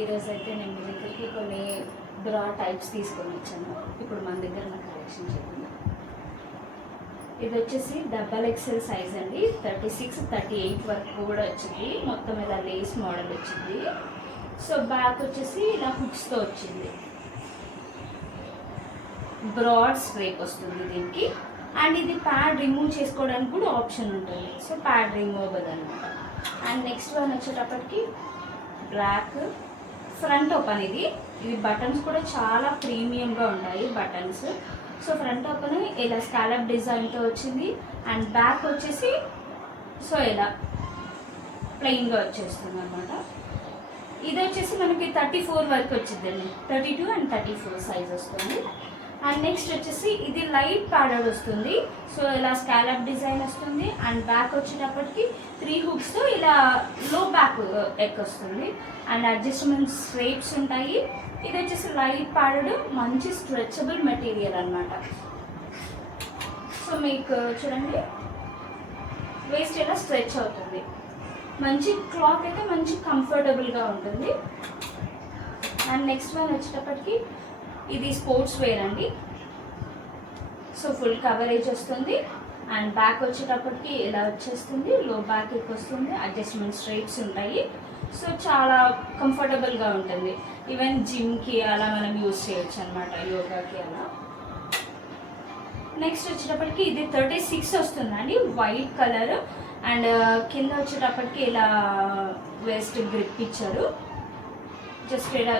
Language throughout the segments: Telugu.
ఈరోజు అయితే నేను మీ దగ్గరికి కొన్ని బ్రా టైప్స్ తీసుకొని వచ్చాను. ఇప్పుడు మన దగ్గర ఉన్న కలెక్షన్ చెప్పింది. ఇది వచ్చేసి XXL సైజ్ అండి. 36, 38 వరకు కూడా వచ్చింది. మొత్తం ఇలా లేస్ మోడల్ వచ్చింది. సో బ్యాక్ వచ్చేసి ఇలా హుక్స్తో వచ్చింది. బ్రాడ్ స్ట్రేప్ వస్తుంది దీనికి. అండ్ ఇది ప్యాడ్ రిమూవ్ చేసుకోవడానికి కూడా ఆప్షన్ ఉంటుంది. సో ప్యాడ్ రిమూవబుల్ అనమాట. అండ్ నెక్స్ట్ వన్ వచ్చేటప్పటికి బ్లాక్ ఫ్రంట్ ఓపెన్. ఇది బటన్స్ కూడా చాలా ప్రీమియంగా ఉంటాయి బటన్స్. సో ఫ్రంట్ ఓపెన్ ఇలా స్కాలప్ డిజైన్తో వచ్చింది. అండ్ బ్యాక్ వచ్చేసి సో ఇలా ప్లెయిన్గా వచ్చేస్తుంది అనమాట. ఇది వచ్చేసి మనకి 34 వరకు వచ్చిందండి. 32 అండ్ 34 సైజ్ వస్తుంది. అండ్ నెక్స్ట్ వచ్చేసి ఇది లైట్ ప్యాడెడ్ వస్తుంది. సో ఇలా స్కాలప్ డిజైన్ వస్తుంది. అండ్ బ్యాక్ వచ్చేటప్పటికి 3 హుక్స్తో ఇలా లో బ్యాక్ ఎక్ వస్తుంది. అండ్ అడ్జస్ట్మెంట్ స్ట్రేప్స్ ఉంటాయి. ఇది వచ్చేసి లైట్ ప్యాడెడ్, మంచి స్ట్రెచబుల్ మెటీరియల్ అనమాట. సో మీకు చూడండి వేస్ట్ ఇలా స్ట్రెచ్ అవుతుంది. మంచి క్లాత్ అయితే మంచి కంఫర్టబుల్గా ఉంటుంది. అండ్ నెక్స్ట్ వన్ వచ్చేటప్పటికి ఇది స్పోర్ట్స్ వేర్ అండి. సో ఫుల్ కవరేజ్ వస్తుంది. అండ్ బ్యాక్ వచ్చేటప్పటికి ఇలా వచ్చేస్తుంది. లో బ్యాక్ ఎక్కువ వస్తుంది. అడ్జస్ట్మెంట్ స్ట్రేట్స్ ఉంటాయి. సో చాలా కంఫర్టబుల్గా ఉంటుంది. ఈవెన్ జిమ్కి అలా మనం యూజ్ చేయొచ్చు అనమాట, యోగాకి అలా. నెక్స్ట్ వచ్చేటప్పటికి ఇది 36 వస్తుందండి. White colour. అండ్ కింద వచ్చేటప్పటికి ఇలా వేస్ట్ గ్రిప్ ఇచ్చారు. జస్ట్ ఇలా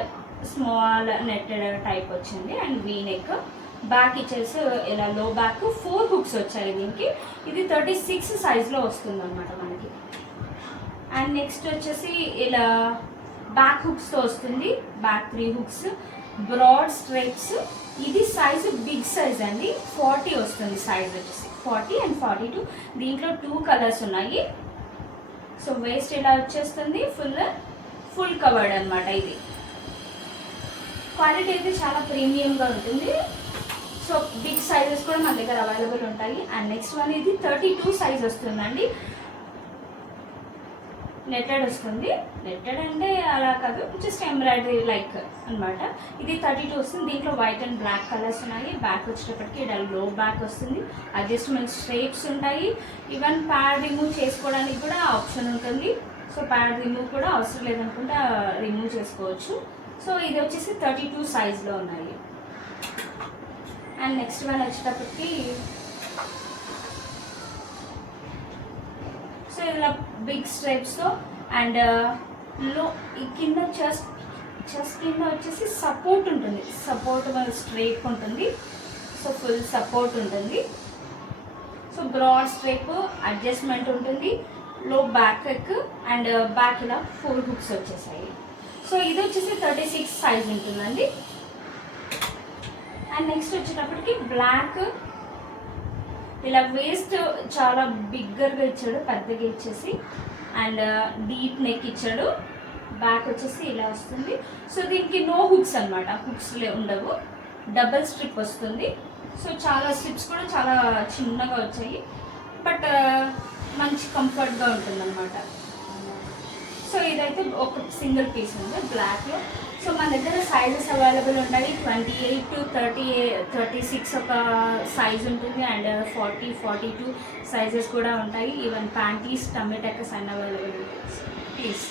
స్మాల్ నెట్టెడ్ టైప్ వచ్చింది. And V neck. బ్యాక్ ఇచ్చేసి ఇలా లో బ్యాక్ 4 హుక్స్ వచ్చాయి దీనికి. ఇది 36 సైజ్లో వస్తుంది అనమాట మనకి. అండ్ నెక్స్ట్ వచ్చేసి ఇలా బ్యాక్ హుక్స్తో వస్తుంది. Back 3 hooks, broad stripes. ఇది సైజు బిగ్ సైజ్ అండి. 40 వస్తుంది సైజ్ వచ్చేసి. 40 అండ్ 42. దీంట్లో 2 కలర్స్ ఉన్నాయి. సో వేస్ట్ ఇలా వచ్చేస్తుంది. ఫుల్ కవర్డ్ అనమాట. ఇది క్వాలిటీ అయితే చాలా ప్రీమియంగా ఉంటుంది. సో బిగ్ సైజెస్ కూడా మన దగ్గర అవైలబుల్ ఉంటాయి. అండ్ నెక్స్ట్ వన్ ఇది 32 సైజ్ వస్తుందండి. నెట్టెడ్ వస్తుంది. నెట్టెడ్ అంటే అలా కాదు, జస్ట్ ఎంబ్రాయిడరీ లైక్ అనమాట. ఇది 32 వస్తుంది. దీంట్లో వైట్ అండ్ బ్లాక్ కలర్స్ ఉన్నాయి. బ్యాక్ వచ్చేటప్పటికి ఇలా లో బ్యాక్ వస్తుంది. అడ్జస్ట్మెంట్ స్ట్రేప్స్ ఉంటాయి. ఈవెన్ ప్యాడ్ రిమూవ్ చేసుకోవడానికి కూడా ఆప్షన్ ఉంటుంది. సో ప్యాడ్ రిమూవ్ కూడా అవసరం లేదనుకుంటే రిమూవ్ చేసుకోవచ్చు. సో ఇది వచ్చేసి 32 సైజ్లో ఉన్నాయి. అండ్ నెక్స్ట్ వన్ వచ్చేటప్పటికి సో ఇలా బిగ్ స్ట్రైప్స్తో అండ్ లో కింద చెస్ట్ కింద వచ్చేసి సపోర్ట్ ఉంటుంది. సపోర్ట్ స్ట్రేప్ ఉంటుంది. సో ఫుల్ సపోర్ట్ ఉంటుంది. సో బ్రాడ్ స్ట్రేప్, అడ్జస్ట్మెంట్ ఉంటుంది. లో బ్యాక్ ఎక్ అండ్ బ్యాక్ ఇలా 4 హుక్స్ వచ్చేసాయి. సో ఇది వచ్చేసి 36 సైజ్ ఉంటుందండి. అండ్ నెక్స్ట్ వచ్చేటప్పటికి బ్లాక్. ఇలా వేస్ట్ చాలా బిగ్గర్గా ఇచ్చాడు, పెద్దగా ఇచ్చేసి. అండ్ డీప్ నెక్ ఇచ్చాడు. బ్యాక్ వచ్చేసి ఇలా వస్తుంది. సో దీనికి నో హుక్స్ అనమాట. హుక్స్ ఉండవు. డబల్ స్ట్రిప్ వస్తుంది. సో చాలా స్ట్రిప్స్ కూడా చాలా చిన్నగా వచ్చాయి. బట్ మంచి కంఫర్ట్గా ఉంటుంది అనమాట. సో ఇదైతే ఒక సింగిల్ పీస్ ఉంది బ్లాక్లో. సో మన దగ్గర సైజెస్ అవైలబుల్ ఉంటాయి. 28 to 36 ఒక సైజ్ ఉంటుంది. అండ్ 40, 42 సైజెస్ కూడా ఉంటాయి. ఈవెన్ ప్యాంటీస్, టమ్మీ టెక్కస్ అన్నీ అవైలబుల్ ఉంటాయి. ప్లీజ్